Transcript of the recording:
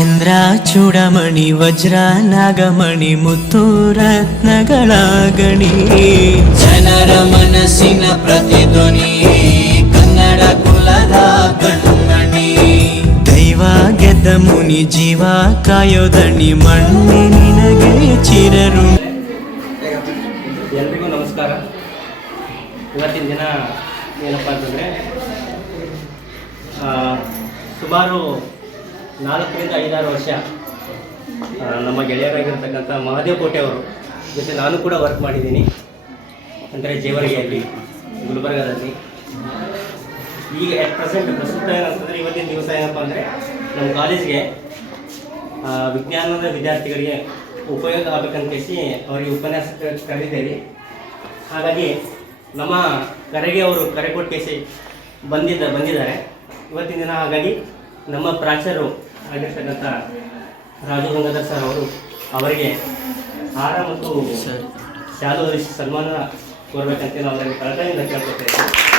ಚಂದ್ರ ಚೂಡಮಣಿ ವಜ್ರ ನಾಗಮಣಿ ಮುತ್ತು ರತ್ನಗಳ ಗಣಿ ಜನರ ಮನಸ್ಸಿನ ಪ್ರತಿಧ್ವನಿ ಕನ್ನಡ ಕುಲದ ಕಣ್ಮಣಿ ದೈವ ಗೆದ್ದ ಮುನಿ ಜೀವ ಕಾಯೋದಣಿ ಮಣ್ಣಿ ನಿನಗೆ ಚಿರರು. ಎಲ್ರಿಗೂ ನಮಸ್ಕಾರ. ಇವತ್ತಿನ ದಿನ ಏನಪ್ಪ ಅಂತಂದರೆ ಸುಮಾರು ನಾಲ್ಕರಿಂದ ಐದಾರು ವರ್ಷ ನಮ್ಮ ಗೆಳೆಯರಾಗಿರ್ತಕ್ಕಂಥ ಮಹಾದೇವ್ ಕೋಟೆ ಅವರು ಜೊತೆ ನಾನು ಕೂಡ ವರ್ಕ್ ಮಾಡಿದ್ದೀನಿ. ಅಂದರೆ ಜೇವರಿಗೆಯಲ್ಲಿ ಗುಲ್ಬರ್ಗದಲ್ಲಿ. ಈಗ ಎಟ್ ಪ್ರೆಸೆಂಟ್ ಪ್ರಸ್ತುತ ಏನಂತಂದರೆ ಇವತ್ತಿನ ದಿವಸ ಏನಪ್ಪ ಅಂದರೆ ನಮ್ಮ ಕಾಲೇಜ್ಗೆ ವಿಜ್ಞಾನದ ವಿದ್ಯಾರ್ಥಿಗಳಿಗೆ ಉಪಯೋಗ ಆಗಬೇಕಂತೇಸಿ ಅವರಿಗೆ ಉಪನ್ಯಾಸ ಕರೆದಿದ್ದೇವೆ. ಹಾಗಾಗಿ ನಮ್ಮ ಕರೆಗೆ ಅವರು ಕರೆ ಕೊಟ್ಟೇಸಿ ಬಂದಿದ್ದ ಬಂದಿದ್ದಾರೆ. ಇವತ್ತಿನ ದಿನ ಹಾಗಾಗಿ ನಮ್ಮ ಪ್ರಾಚಾರ್ಯರು ಆಗಿರ್ತಕ್ಕಂಥ ರಾಜು ಗಂಗಾಧರ್ ಸರ್ ಅವರು ಅವರಿಗೆ ಹಾರ ಮತ್ತು ಶಾಲು ಋಷಿ ಸನ್ಮಾನ ಕೊಡಬೇಕಂತೇಳಿ ಅವರಿಗೆ ಕಳಕಳಿಯಿಂದ ಕೇಳ್ಕೊತೇವೆ